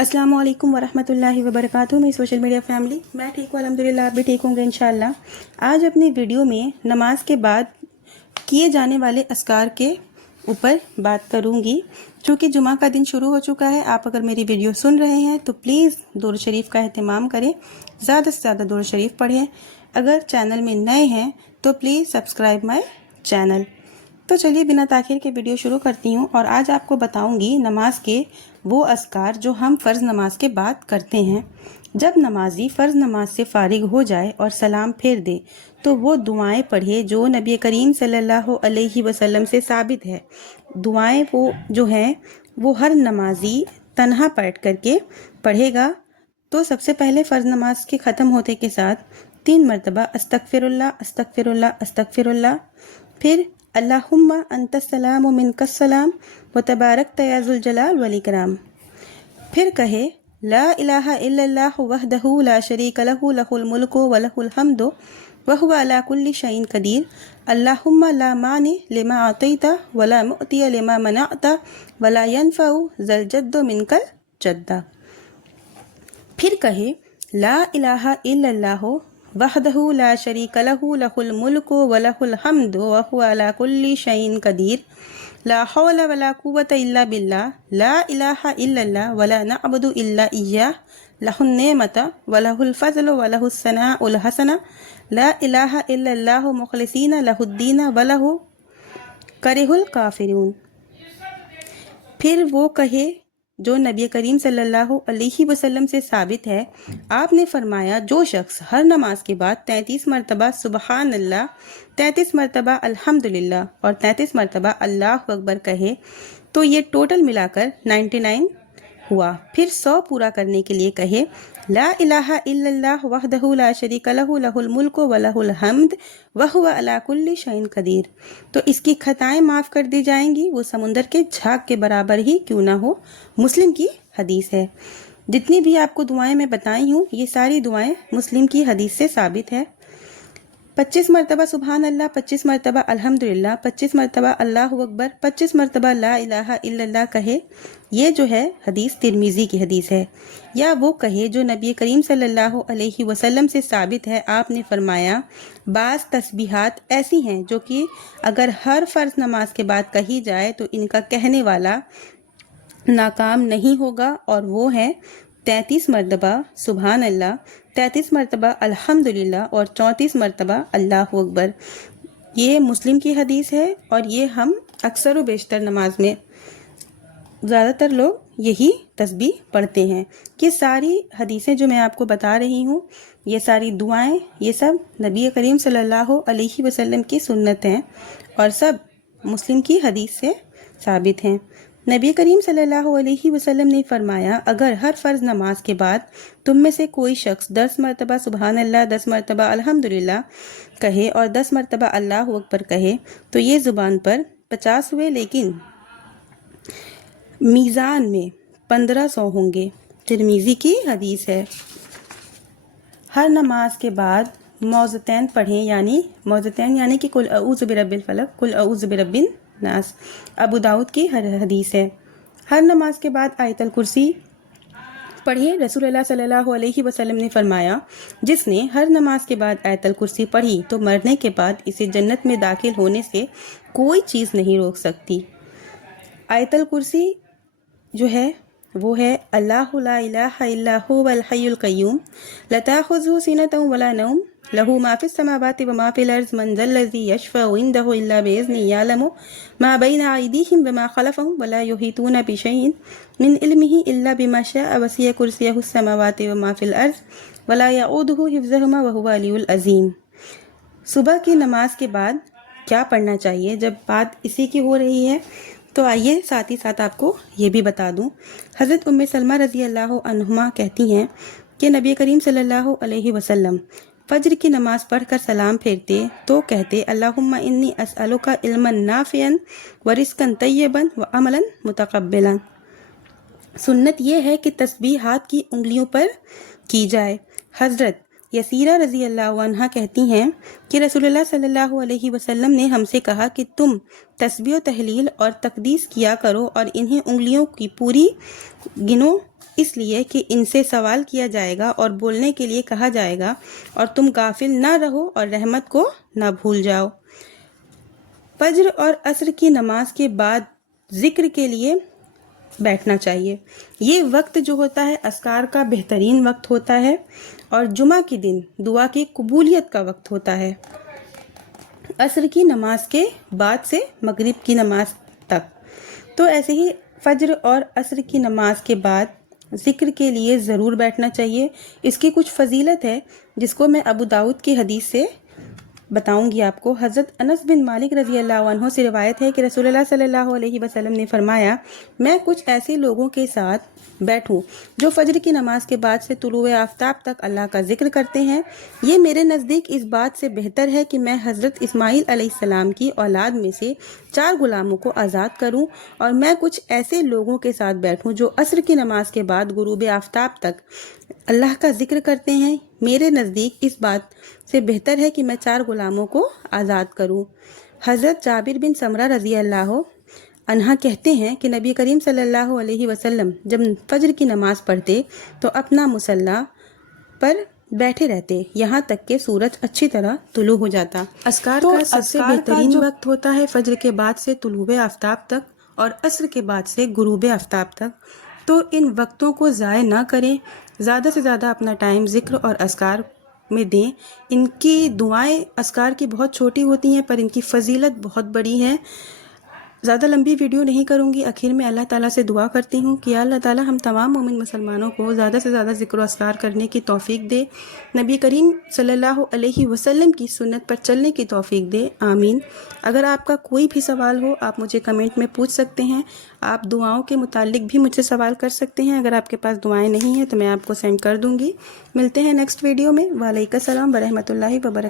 السلام علیکم ورحمۃ اللہ وبرکاتہ. میں سوشل میڈیا فیملی، میں ٹھیک ہوں الحمدللہ. آپ بھی ٹھیک ہوں گے انشاءاللہ. آج اپنی ویڈیو میں نماز کے بعد کیے جانے والے اذکار کے اوپر بات کروں گی. چونکہ جمعہ کا دن شروع ہو چکا ہے، آپ اگر میری ویڈیو سن رہے ہیں تو پلیز درود شریف کا اہتمام کریں، زیادہ سے زیادہ درود شریف پڑھیں. اگر چینل میں نئے ہیں تو پلیز سبسکرائب مائی چینل. تو چلیے بنا تاخیر کے ویڈیو شروع کرتی ہوں، اور آج آپ کو بتاؤں گی نماز کے وہ اذکار جو ہم فرض نماز کے بعد کرتے ہیں. جب نمازی فرض نماز سے فارغ ہو جائے اور سلام پھیر دے تو وہ دعائیں پڑھے جو نبی کریم صلی اللہ علیہ وسلم سے ثابت ہے. دعائیں وہ جو ہیں وہ ہر نمازی تنہا بیٹھ کر کے پڑھے گا. تو سب سے پہلے فرض نماز کے ختم ہوتے کے ساتھ 3 مرتبہ استغفر اللہ استغفر اللہ استغفر اللہ، پھر اللہم انت السلام و منک السلام و تبارکت یا ذو الجلال والاکرام، پھر کہے لا الہ الا اللہ وحدہ لا شریک لہ لہ الملک و لہ الحمد وہو علی کل شیء قدیر، اللہم لا مانع لما اعطیت ولا معطی لما منعت ولا ینفع ذا الجد منک الجد. پھر کہے لا الہ الا اللہ وحدہ لا شریک لہ لہ الملک و لہ الحمد وہو علی کل شیء قدیر، لا حول ولا قوة الا باللہ، لا الہ الا اللہ ولا نعبد الا ایاہ، لہ النعمت ولہ الفضل ولہ الثناء الحسن، لا الہ الا اللہ مخلصین لہ الدین ولہ کرہ الکافرون. پھر وہ کہے جو نبی کریم صلی اللہ علیہ وسلم سے ثابت ہے. آپ نے فرمایا جو شخص ہر نماز کے بعد 33 مرتبہ سبحان اللہ، 33 مرتبہ الحمدللہ اور 33 مرتبہ اللہ اکبر کہے تو یہ ٹوٹل ملا کر 99 ہوا. پھر 100 پورا کرنے کے لیے کہے لا الہ الا اللہ وحدہ لا شریک لہ لہ الملک و لہ الحمد وہو علی کل شیء قدیر. تو اس کی خطائیں معاف کر دی جائیں گی، وہ سمندر کے جھاگ کے برابر ہی کیوں نہ ہو. مسلم کی حدیث ہے. جتنی بھی آپ کو دعائیں میں بتائی ہوں یہ ساری دعائیں مسلم کی حدیث سے ثابت ہے. 25 مرتبہ سبحان اللہ، 25 مرتبہ الحمدللہ، 25 مرتبہ اللہ اکبر، 25 مرتبہ لا الہ الا اللہ کہے. یہ جو ہے حدیث ترمذی کی حدیث ہے. یا وہ کہے جو نبی کریم صلی اللہ علیہ وسلم سے ثابت ہے. آپ نے فرمایا بعض تسبیحات ایسی ہیں جو کہ اگر ہر فرض نماز کے بعد کہی جائے تو ان کا کہنے والا ناکام نہیں ہوگا، اور وہ ہے 33 مرتبہ سبحان اللہ، 33 مرتبہ الحمدللہ اور 34 مرتبہ اللہ اکبر. یہ مسلم کی حدیث ہے، اور یہ ہم اکثر و بیشتر نماز میں زیادہ تر لوگ یہی تسبیح پڑھتے ہیں. یہ ساری حدیثیں جو میں آپ کو بتا رہی ہوں، یہ ساری دعائیں، یہ سب نبی کریم صلی اللہ علیہ وسلم کی سنت ہیں اور سب مسلم کی حدیث سے ثابت ہیں. نبی کریم صلی اللہ علیہ وسلم نے فرمایا اگر ہر فرض نماز کے بعد تم میں سے کوئی شخص 10 مرتبہ سبحان اللہ، 10 مرتبہ الحمدللہ کہے اور 10 مرتبہ اللہ اکبر کہے تو یہ زبان پر 50 ہوئے، لیکن میزان میں 1500 ہوں گے. ترمذی کی حدیث ہے. ہر نماز کے بعد موذتین پڑھیں، یعنی موذتین یعنی کہ قل اعوذ برب الفلق، قل اعوذ برب الناس. ابو داؤد کی حدیث ہے. ہر نماز کے بعد آیت الکرسی پڑھیں. رسول اللہ صلی اللہ علیہ وسلم نے فرمایا جس نے ہر نماز کے بعد آیت الکرسی پڑھی تو مرنے کے بعد اسے جنت میں داخل ہونے سے کوئی چیز نہیں روک سکتی. آیت الکرسی جو ہے وہ ہے اللہ لا الہ الا هو الحی القیوم لا تأخذہ سنۃ ولا نوم لہ ما فی السماوات وما فی الارض من ذا الذی یشفع عندہ الا باذنہ یعلم ما بین ایدیہم وما خلفہم ولا یحیطون بشیء من علمہ الا بما شاء وسع کرسیہ السماوات وما فی الارض ولا یعودہ حفظہما وہو العلی العظیم. صبح کی نماز کے بعد کیا پڑھنا چاہیے جب بات اسی کی ہو رہی ہے تو آئیے ساتھ ہی ساتھ آپ کو یہ بھی بتا دوں. حضرت ام سلمہ رضی اللہ عنہما کہتی ہیں کہ نبی کریم صلی اللہ علیہ وسلم فجر کی نماز پڑھ کر سلام پھیرتے تو کہتے اللہم انی اسألک علما نافعا ورزقا طیبا وعملا متقبلا. سنت یہ ہے کہ تسبیح ہاتھ کی انگلیوں پر کی جائے. حضرت یسیرہ رضی اللہ عنہ کہتی ہیں کہ رسول اللہ صلی اللہ علیہ وسلم نے ہم سے کہا کہ تم تسبیح و تحلیل اور تقدیس کیا کرو اور انہیں انگلیوں کی پوری گنو اس لیے کہ ان سے سوال کیا جائے گا اور بولنے کے لیے کہا جائے گا، اور تم غافل نہ رہو اور رحمت کو نہ بھول جاؤ۔ فجر اور عصر کی نماز کے بعد ذکر کے لیے بیٹھنا چاہیے۔ یہ وقت جو ہوتا ہے اذکار کا بہترین وقت ہوتا ہے، اور جمعہ کے دن دعا کی قبولیت کا وقت ہوتا ہے، عصر کی نماز کے بعد سے مغرب کی نماز تک۔ تو ایسے ہی فجر اور عصر کی نماز کے بعد ذکر کے لیے ضرور بیٹھنا چاہیے۔ اس کی کچھ فضیلت ہے جس کو میں ابو داؤد کی حدیث سے بتاؤں گی آپ کو۔ حضرت انس بن مالک رضی اللہ عنہ سے روایت ہے کہ رسول اللہ صلی اللہ علیہ وسلم نے فرمایا، میں کچھ ایسے لوگوں کے ساتھ بیٹھوں جو فجر کی نماز کے بعد سے طلوع آفتاب تک اللہ کا ذکر کرتے ہیں، یہ میرے نزدیک اس بات سے بہتر ہے کہ میں حضرت اسماعیل علیہ السلام کی اولاد میں سے 4 غلاموں کو آزاد کروں، اور میں کچھ ایسے لوگوں کے ساتھ بیٹھوں جو عصر کی نماز کے بعد غروب آفتاب تک اللہ کا ذکر کرتے ہیں، میرے نزدیک اس بات سے بہتر ہے کہ میں 4 غلاموں کو آزاد کروں۔ حضرت جابر بن سمرہ رضی اللہ عنہ کہتے ہیں کہ نبی کریم صلی اللہ علیہ وسلم جب فجر کی نماز پڑھتے تو اپنا مصلی پر بیٹھے رہتے یہاں تک کہ سورج اچھی طرح طلوع ہو جاتا۔ اذکار کا سب سے بہترین وقت ہوتا ہے فجر کے بعد سے طلوع آفتاب تک اور عصر کے بعد سے غروب آفتاب تک۔ تو ان وقتوں کو ضائع نہ کریں، زیادہ سے زیادہ اپنا ٹائم ذکر اور اذکار میں دیں۔ ان کی دعائیں اذکار کی بہت چھوٹی ہوتی ہیں پر ان کی فضیلت بہت بڑی ہے۔ زیادہ لمبی ویڈیو نہیں کروں گی، آخر میں اللہ تعالیٰ سے دعا کرتی ہوں کہ اللہ تعالیٰ ہم تمام مومن مسلمانوں کو زیادہ سے زیادہ ذکر و اذکار کرنے کی توفیق دے، نبی کریم صلی اللہ علیہ وسلم کی سنت پر چلنے کی توفیق دے، آمین۔ اگر آپ کا کوئی بھی سوال ہو آپ مجھے کمنٹ میں پوچھ سکتے ہیں۔ آپ دعاؤں کے متعلق بھی مجھ سے سوال کر سکتے ہیں، اگر آپ کے پاس دعائیں نہیں ہیں تو میں آپ کو سینڈ کر دوں گی۔ ملتے ہیں نیکسٹ ویڈیو میں۔ وعلیکم السلام ورحمۃ اللہ وبرکاتہ۔